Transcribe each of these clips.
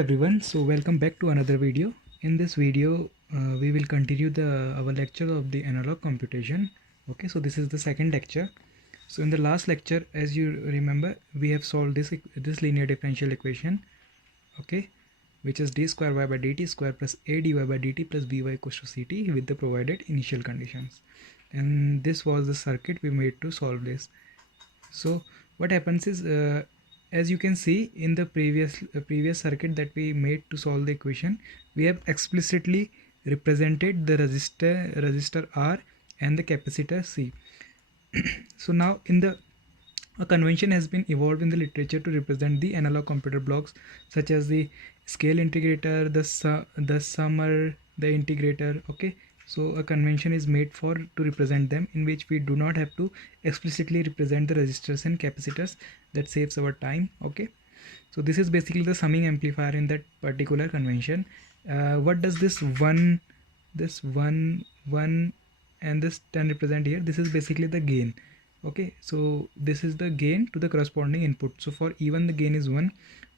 everyone, so welcome back to another video. In this video we will continue our lecture of the analog computation. Okay, so this is the second lecture. So in the last lecture, as you remember, we have solved this linear differential equation, okay, which is d square y by dt square plus a dy by dt plus by equals to ct with the provided initial conditions. And this was the circuit we made to solve this. So what happens is, as you can see in the previous circuit that we made to solve the equation, we have explicitly represented the resistor R and the capacitor C. So now a convention has been evolved in the literature to represent the analog computer blocks such as the scale integrator, the summer, the integrator. Okay, so a convention is made to represent them, in which we do not have to explicitly represent the resistors and capacitors. That saves our time. Okay, so this is basically the summing amplifier in that particular convention. What does this one and this 10 represent here? This is basically the gain. Okay, so this is the gain to the corresponding input. So for E1 the gain is 1,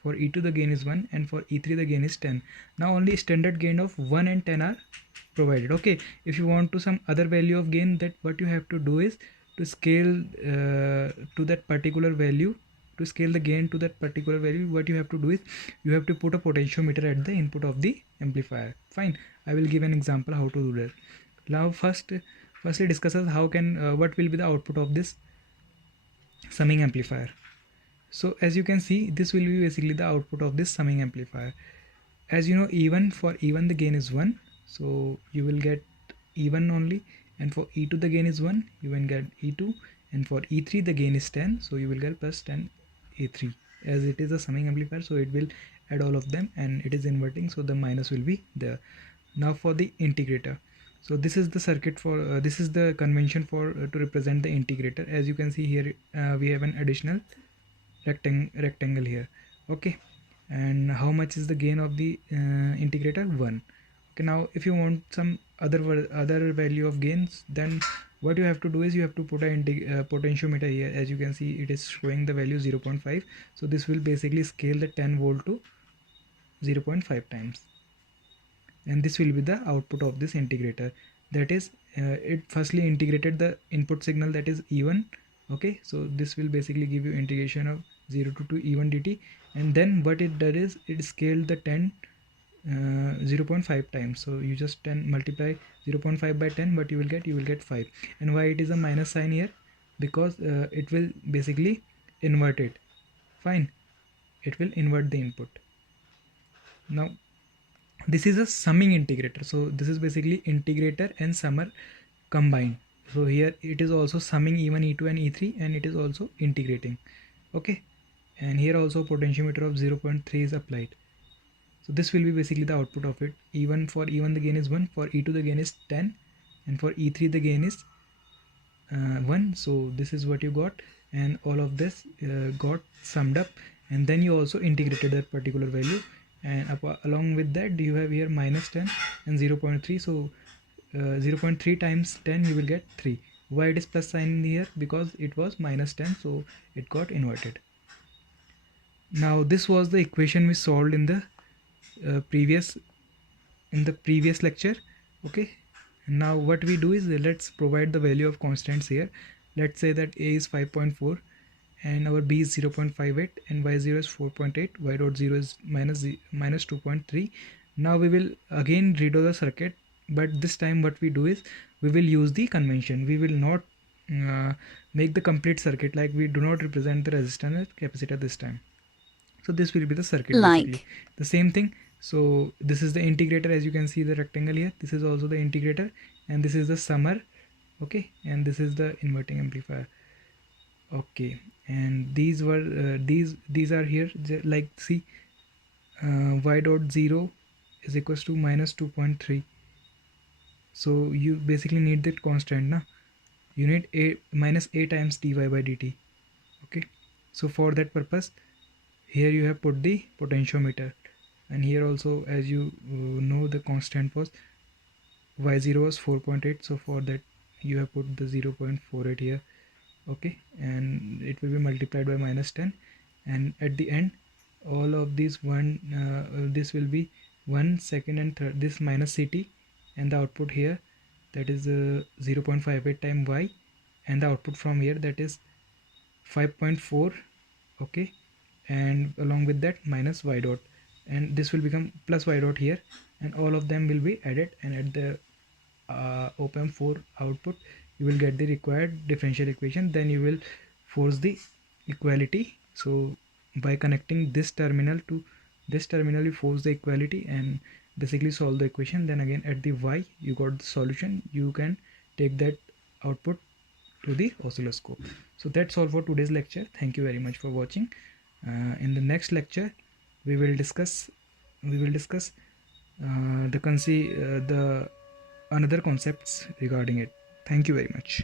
for E2 the gain is 1, and for E3 the gain is 10. Now only standard gain of 1 and 10 are provided. Okay, if you want to some other value of gain, that what you have to do is to scale to that particular value. To scale the gain to that particular value, what you have to do is you have to put a potentiometer at the input of the amplifier. Fine, I will give an example how to do that. Now firstly discusses what will be the output of this summing amplifier. So as you can see, this will be basically the output of this summing amplifier. As you know, for E1 the gain is 1, so you will get E1 only, and for E2 the gain is 1, you will get E2, and for E3 the gain is 10, so you will get plus 10 E3. As it is a summing amplifier, so it will add all of them, and it is inverting, so the minus will be there. Now for the integrator, so this is the circuit for this is the convention for to represent the integrator. As you can see here, we have an additional rectangle here. Okay, and how much is the gain of the integrator? 1. Okay, now if you want some other value of gains, then what you have to do is you have to put a potentiometer here. As you can see, it is showing the value 0.5, so this will basically scale the 10 volt to 0.5 times, and this will be the output of this integrator. That is, it firstly integrated the input signal, that is E1. Okay, so this will basically give you integration of 0 to E1 dt, and then what it did is it scaled the 0.5 times. So you just multiply 0.5 by 10, what you will get 5. And why it is a minus sign here? Because it will basically invert it. Fine, it will invert the input. Now this is a summing integrator, so this is basically integrator and summer combined. So here it is also summing E1, E2 and E3, and it is also integrating. Okay, and here also potentiometer of 0.3 is applied. So this will be basically the output of it. For E1 the gain is 1, for E2 the gain is 10, and for E3 the gain is 1. So this is what you got, and all of this got summed up, and then you also integrated that particular value, and along with that you have here minus 10 and 0.3. So 0.3 times 10 you will get 3. Why it is plus sign here? Because it was minus 10, so it got inverted. Now this was the equation we solved in the previous lecture. Okay, now what we do is, let's provide the value of constants here. Let's say that a is 5.4 and our b is 0.58 and y0 is 4.8, y dot 0 is minus 2.3. now we will again redo the circuit, but this time what we do is we will use the convention. We will not make the complete circuit, like we do not represent the resistor and capacitor this time. So this will be the circuit, basically the same thing. So this is the integrator, as you can see the rectangle here. This is also the integrator, and this is the summer. Okay, and this is the inverting amplifier. Okay, and these were these are here, like see, y dot 0 is equals to minus 2.3. so you basically need that constant now. You need minus a times dy by dt. Okay, so for that purpose here you have put the potentiometer, and here also, as you know, the constant was y0 was 4.8, so for that you have put the 0.48 here. Okay, and it will be multiplied by minus 10, and at the end all of these this will be 1 second and third, this minus ct, and the output here, that is 0.58 time y, and the output from here, that is 5.4. okay, and along with that minus y dot, and this will become plus y dot here, and all of them will be added, and at the op-amp 4 output you will get the required differential equation. Then you will force the equality. So by connecting this terminal to this terminal, you force the equality and basically solve the equation. Then again at the y you got the solution. You can take that output to the oscilloscope. So that's all for today's lecture. Thank you very much for watching. In the next lecture we will discuss the another concepts regarding it. Thank you very much.